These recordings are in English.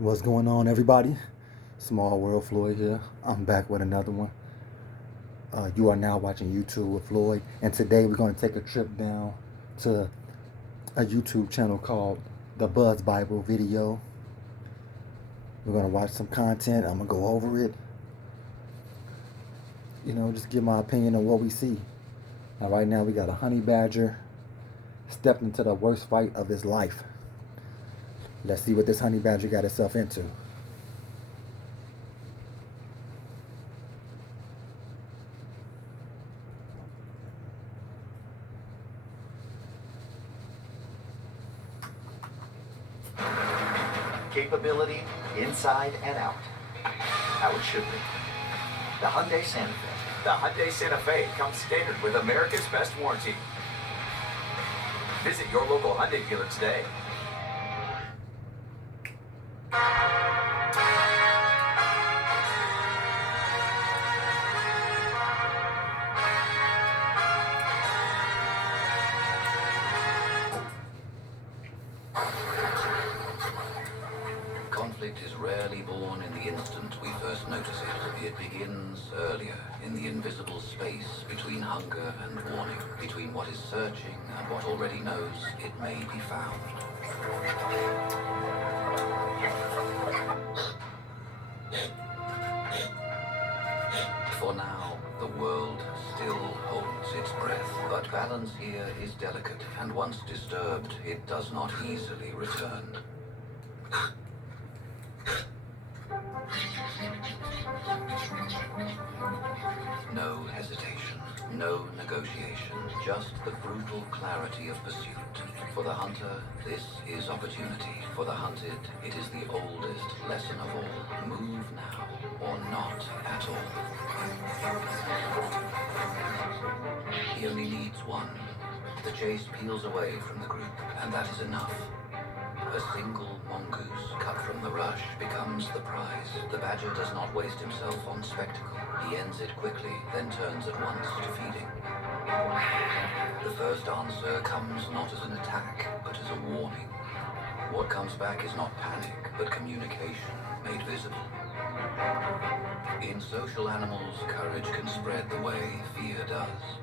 What's going on, everybody? Small World Floyd here. I'm back with another one. You are now watching YouTube with Floyd, and today we're going to take a trip down to a YouTube channel called The Buzz Bible Video. We're going to watch some content. I'm going to go over it. Just give my opinion on what we see. Now, right now, we got a honey badger stepped into the worst fight of his life. Let's see what this honey badger got itself into. Capability inside and out. How it should be. The Hyundai Santa Fe. The Hyundai Santa Fe comes standard with America's best warranty. Visit your local Hyundai dealer today. Conflict is rarely born in the instant we first notice it. It begins earlier, in the invisible space between hunger and warning, between what is searching and what already knows it may be found. For now, the world still holds its breath, but balance here is delicate, and once disturbed, it does not easily return. No hesitation, no negotiation, just the brutal clarity of pursuit. For the hunter, this is opportunity. For the hunted, it is the oldest lesson of all. Move now, or not at all. He only needs one. The chase peels away from the group, and that is enough. A single mongoose cut from the rush becomes the prize. The badger does not waste himself on spectacle. He ends it quickly, then turns at once to feeding. The first answer comes not as an attack, but as a warning. What comes back is not panic, but communication made visible. In social animals, courage can spread the way fear does.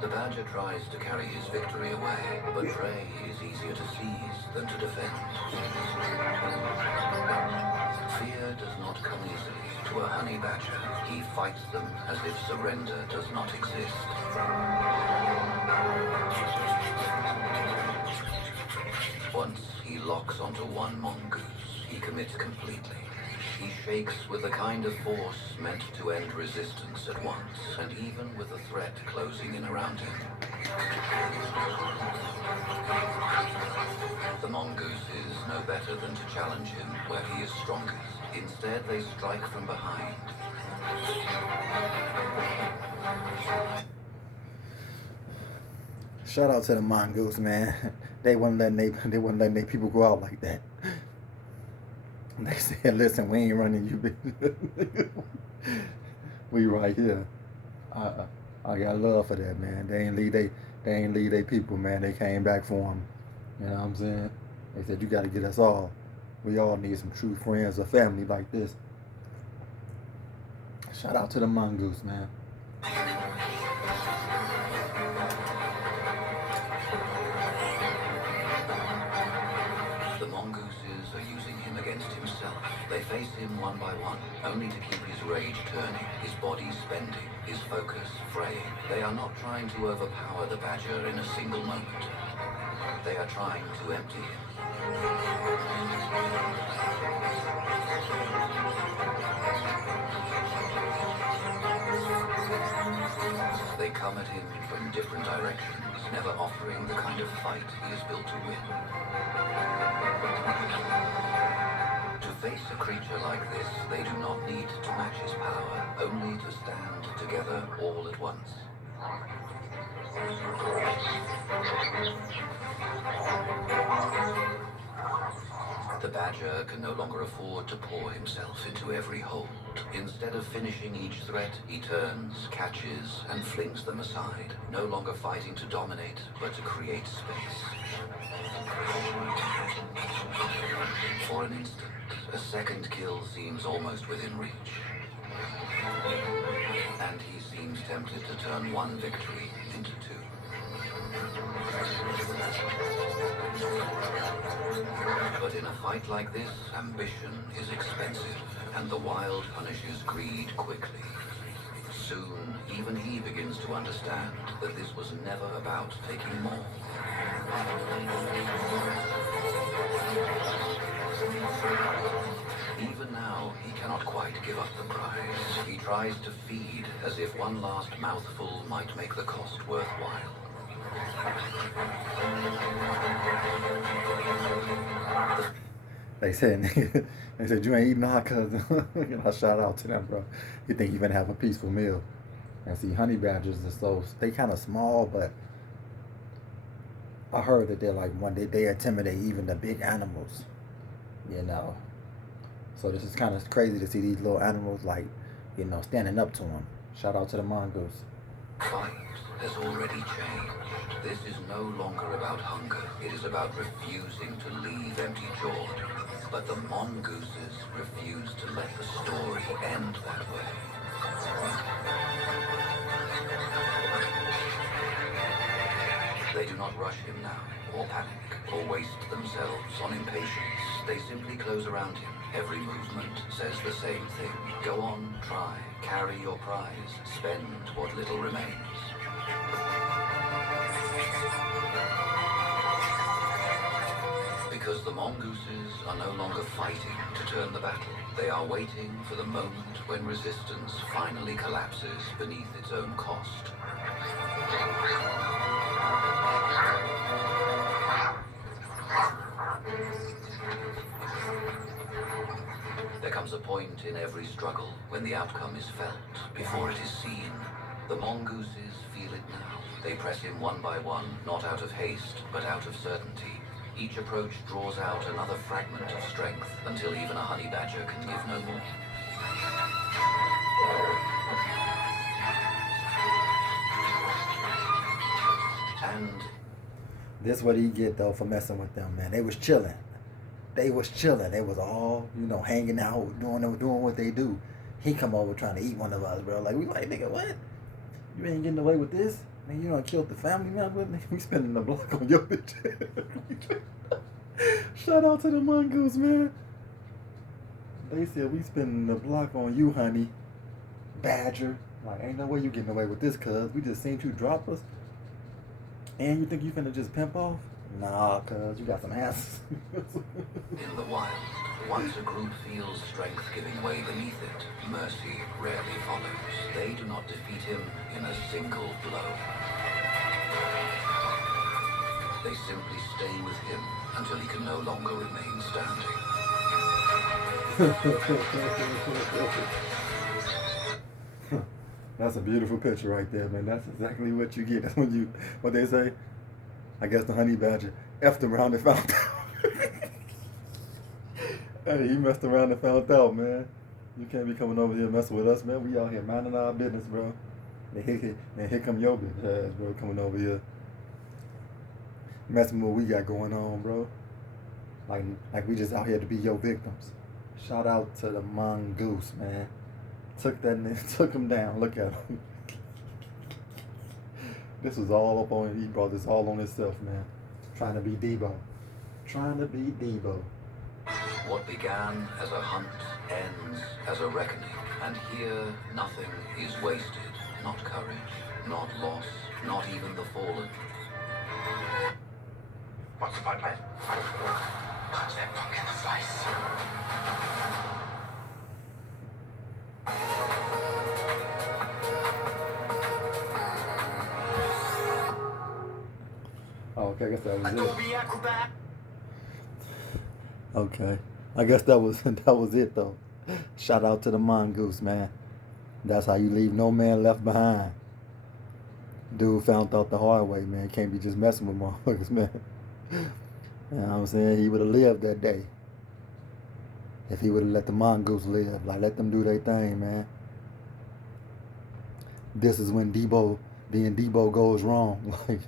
The badger tries to carry his victory away, but prey is easier to seize than to defend. Fear does not come easily to a honey badger. He fights them as if surrender does not exist. Once he locks onto one mongoose, he commits completely. He shakes with the kind of force meant to end resistance at once, and even with the threat closing in around him. The mongooses know better than to challenge him where he is strongest. Instead, they strike from behind. Shout out to the mongoose, man. They wasn't letting their people go out like that. They said, "Listen, we ain't running you. We right here." I got love for that, man. They ain't leave they people, man. They came back for them. You know what I'm saying? They said, "You got to get us all. We all need some true friends or family like this." Shout out to the mongoose, man. The mongooses are using him against himself. They face him one by one, only to keep his rage turning, his body spending, his focus fraying. They are not trying to overpower the badger in a single moment. They are trying to empty him. They come at him from different directions, never offering the kind of fight he is built to win. To face a creature like this, they do not need to match his power, only to stand together all at once. The badger can no longer afford to pour himself into every hold. Instead of finishing each threat, he turns, catches, and flings them aside, no longer fighting to dominate, but to create space. second kill seems almost within reach. And he seems tempted to turn one victory into two. But in a fight like this, ambition is expensive, and the wild punishes greed quickly. Soon, even he begins to understand that this was never about taking more. Even now, he cannot quite give up the prize. He tries to feed as if one last mouthful might make the cost worthwhile. They said, they said, you ain't eating our cousin. And I shout out to them, bro. You think you're gonna have a peaceful meal. And see, honey badgers are so, they kind of small, but I heard that they're like they intimidate even the big animals, you know. So this is kind of crazy to see these little animals like, you know, standing up to them. Shout out to the mongoose. Fight has already changed. This is no longer about hunger. It is about refusing to leave empty-jawed. But the mongooses refuse to let the story end that way. They do not rush him now, or panic, or waste themselves on impatience. They simply close around him. Every movement says the same thing. Go on, try, carry your prize, spend what little remains. Because the mongooses are no longer fighting to turn the battle. They are waiting for the moment when resistance finally collapses beneath its own cost. There comes a point in every struggle when the outcome is felt before it is seen. The mongooses feel it now. They press him one by one, not out of haste, but out of certainty. Each approach draws out another fragment of strength until even a honey badger can give no more. And this what he get though for messing with them, man. They was chilling. They was chilling. They was all, you know, hanging out, doing what they do. He come over trying to eat one of us, bro. Like, we like, nigga, what? You ain't getting away with this? Man, you done killed the family member? We spending the block on your bitch. Shout out to the mongoose, man. They said we spending the block on you, honey badger. Like, ain't no way you getting away with this, cuz. We just seen you drop us. And you think you finna just pimp off? Nah, cuz, you got some ass. in the wild, once a group feels strength giving way beneath it, mercy rarely follows. They do not defeat him in a single blow. They simply stay with him until he can no longer remain standing. That's a beautiful picture right there, man. That's exactly what you get. That's what they say. I guess the honey badger effed around and found out. Hey, he messed around and found out, man. You can't be coming over here messing with us, man. We out here minding our business, bro. And here come your bitch ass, bro, coming over here messing with what we got going on, bro. Like we just out here to be your victims. Shout out to the mongoose, man. Took him down. Look at him. This was all up on him. He brought this all on himself, man. Trying to be Debo. Trying to be Debo. What began as a hunt ends as a reckoning. And here, nothing is wasted. Not courage, not loss, not even the fallen. What's the fight, man? Punch that punk in the face. Oh, okay, I guess that was it. Adobe Acrobat. Okay, I guess that was it though. Shout out to the mongoose, man. That's how you leave no man left behind. Dude found out the hard way, man. Can't be just messing with motherfuckers, man. You know what I'm saying? He would have lived that day if he would have let the mongoose live. Like, let them do their thing, man. This is when being Debo goes wrong. Like,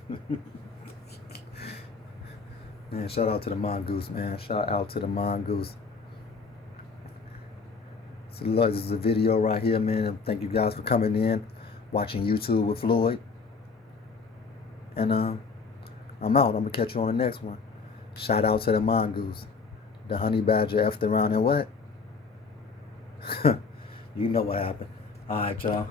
man, shout out to the mongoose, man. Shout out to the mongoose. This is a video right here, man. And thank you guys for coming in, watching YouTube with Floyd. And I'm out. I'm gonna catch you on the next one. Shout out to the mongoose. The honey badger effed around and what? You know what happened. Alright, y'all.